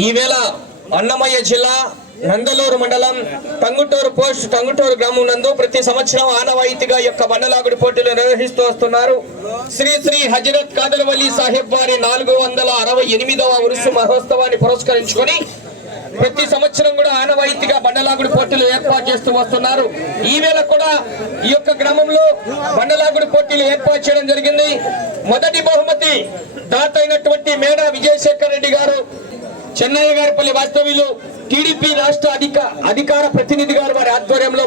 ఈవేళ అన్నమయ్య జిల్లా నందలూరు మండలం టంగుటూరు పోస్ట్ టంగుటూరు గ్రామం నందు ప్రతి సంవత్సరం ఆనవాయితీగా యొక్క బండలాగుడి పోటీలు నిర్వహిస్తూ వస్తున్నారు. శ్రీ శ్రీ హజరత్ కాదర్ సాహెబ్ వారి నాలుగు వందల అరవై ఎనిమిదవ ఉరుసు మహోత్సవాన్ని పురస్కరించుకొని ప్రతి సంవత్సరం కూడా ఆనవాయితీగా బండలాగుడి పోటీలు ఏర్పాటు చేస్తూ వస్తున్నారు. ఈవేళ కూడా ఈ యొక్క గ్రామంలో బండలాగుడి పోటీలు ఏర్పాటు చేయడం జరిగింది. మొదటి బహుమతి దాత అయినటువంటి మేడ విజయశేఖర్ రెడ్డి గారు చెన్నయ్య గారిపల్లి వాస్తవ్యులు టీడీపీ రాష్ట్ర అధిక అధికార ప్రతినిధి గారు వారి ఆధ్వర్యంలో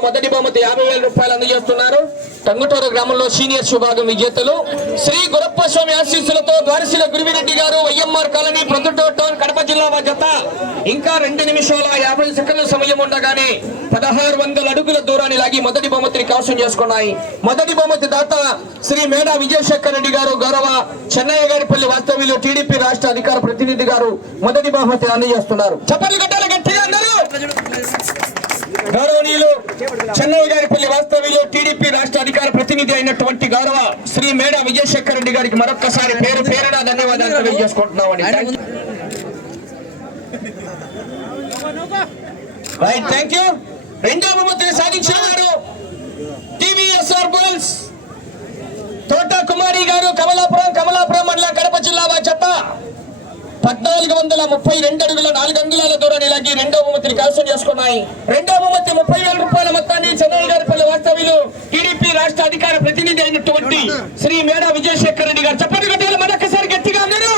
మొదటి యాభై వేల రూపాయలు అందజేస్తున్నారు. టంగుటూరు గ్రామంలో సీనియర్స్ విభాగం విజేతలు శ్రీ గురప్ప స్వామి ఆశీస్సులతో ద్వారశీల గురువిరెడ్డి గారు YMR colony Proddatur town Kadapa జిల్లా మా జత. ఇంకా రెండు నిమిషాల యాభై సెకండ్ల సమయం ఉండగానే పదహారు వందల అడుగుల దూరాన్ని లాగి మొదటి బహుమతిని కవసం చేసుకున్నాయి. మొదటి బహుమతి దాత శ్రీ మేడా విజయశేఖర్ రెడ్డి గారు గౌరవ చెన్నయ్య గారిపల్లి వాస్తవ్యులు టీడీపీ రాష్ట్ర అధికార ప్రతినిధి గారు మొదటి బహుమతి అందజేస్తున్నారు. చప్పటి గట్టాలి గట్టిగా అందరూ! గౌరవనీయులు చెన్నయ్య గారిపల్లి వాస్తవ్యులు టీడీపీ రాష్ట్ర అధికార ప్రతినిధి అయినటువంటి గౌరవ శ్రీ మేడా విజయశేఖర్ రెడ్డి గారికి మరొక్కసారి పేరు పేరున ధన్యవాదాలు తెలియజేసుకుంటున్నామండి. రైట్ థ్యాంక్ యూ రెండో బహుమతిని సాధించిన వారు టీవీఎస్ఆర్ బుల్స్. తోట కుమారి గారు కమలాపురం మండలం కడప జిల్లా వారి చెత్త పద్నాలుగు వందల ముప్పై రెండు అడుగుల నాలుగు అంగుళాల దూరాన్ని లాగి రెండో బహుమతిని కైవసం చేసుకున్నాయి. రెండో బహుమతి ముప్పై వేల రూపాయల మొత్తాన్ని చంద్రబాబు గారి పల్లె వాస్తవ్యులు టీడీపీ రాష్ట్ర అధికార ప్రతినిధి అయినటువంటి శ్రీ మేడా విజయశేఖర్ రెడ్డి గారు చెప్పండి గట్టిగా మరొకసారి గట్టిగా అందరూ.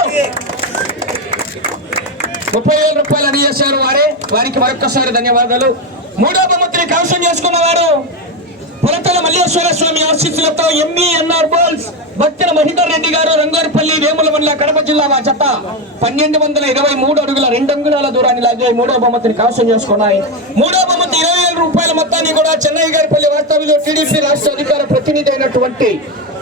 ముప్పై వేల రూపాయలు అందజేశారు వారే. వారికి మరొకసారి ధన్యవాదాలు. మూడో బహుమతిని కైవసం చేసుకున్న వారు పొలతల మల్లేశ్వర స్వామి ఆశీస్సులతో ఎంఈఎన్ఆర్ భక్తుల మహిధర్ రెడ్డి గారు రంగారిపల్లి వేముల మండల కడప జిల్లా మా చెత్త. పన్నెండు వందల ఇరవై మూడు అడుగుల రెండు అంగుళాల దూరాన్ని లాగే మూడో బహుమతిని కవసం చేసుకున్నాయి. మూడో బహుమతి ఇరవై వేల రూపాయల మొత్తాన్ని కూడా చెన్నై గారిపల్లి వాస్తవ్యంలో టీడీపీ రాష్ట్ర అధికార ప్రతినిధి అయినటువంటి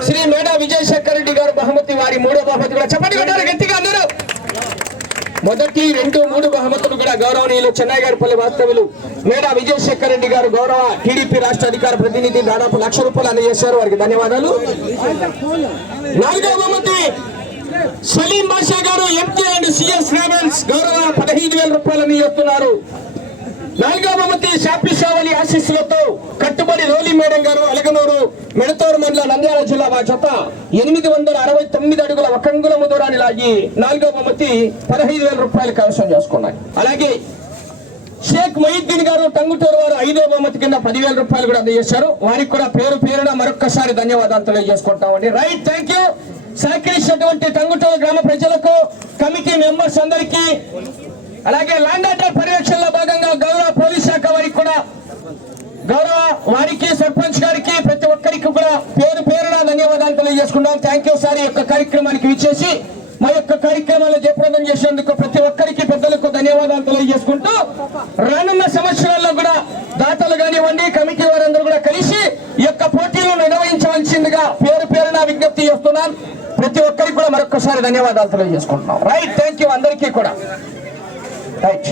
శ్రీ మేడా విజయశేఖర్ రెడ్డి గారు బహుమతి వారి మూడో బహుమతి కూడా చెప్పండి కొట్టారు గట్టిగా అందరూ? మొదటి రెండు మూడు బహుమతులు కూడా గౌరవనీయులు చెన్నై గారిపల్లి వాస్తవ్యులు మేడా విజయశేఖర్ రెడ్డి గారు గౌరవ టీడీపీ రాష్ట్ర అధికార ప్రతినిధి దాదాపు లక్ష రూపాయలు అందజేశారు. వారికి ధన్యవాదాలు. నాలుగో సలీం బాషా గారు ఎంకే అండ్ సిఎస్ ట్రావెల్స్ గౌరవ పదహైదు వేల రూపాయలని ఇస్తున్నారు నాలుగో బహుమతి షాపి షావలి ఆశీస్సులతో కట్టుబడి రోలి మేడం గారు అలగనూరు మెడతూరు మండలం నంద్యాల జిల్లా మా జత ఎనిమిది వందల అరవై తొమ్మిది అడుగుల ఒకంగులము దూరాన్ని లాగి నాలుగో పదహైదు వేల రూపాయలు కైవసం చేసుకున్నాయి. అలాగే షేక్ మొయిద్దీన్ గారు టంగుటూరు వారు ఐదో బహుమతి కింద పదివేల రూపాయలు కూడా అందజేశారు. వారికి కూడా పేరు పేరున మరొక్కసారి ధన్యవాదాలు తెలియజేసుకుంటామండి రైట్ థ్యాంక్ యూ సహకరించినటువంటి టంగుటూరు గ్రామ ప్రజలకు కమిటీ మెంబర్స్ అందరికీ అలాగే ల్యాండ్ ఆర్డర్ పర్యవేక్షణలో భాగంగా గౌరవ పోలీస్ శాఖ వారికి కూడా గౌరవ వారికి సర్పంచ్ గారికి ప్రతి ఒక్కరికి కూడా పేరు పేరున ధన్యవాదాలు తెలియజేసుకున్నాం థ్యాంక్ యూ సార్ ఈ యొక్క కార్యక్రమానికి విచ్చేసి మా యొక్క కార్యక్రమాలు జయప్రదం చేసేందుకు ప్రతి ఒక్కరికి పెద్దలకు ధన్యవాదాలు తెలియజేసుకుంటూ రానున్న సంవత్సరాల్లో కూడా దాతలు కానివ్వండి కమిటీ వారందరూ కూడా కలిసి ఈ యొక్క పోటీలను నిర్వహించవలసిందిగా పేరు పేరున విజ్ఞప్తి చేస్తున్నాం. ప్రతి ఒక్కరికి కూడా మరొకసారి ధన్యవాదాలు తెలియజేసుకుంటున్నాం. రైట్ థ్యాంక్ యూ అందరికీ కూడా. రైట్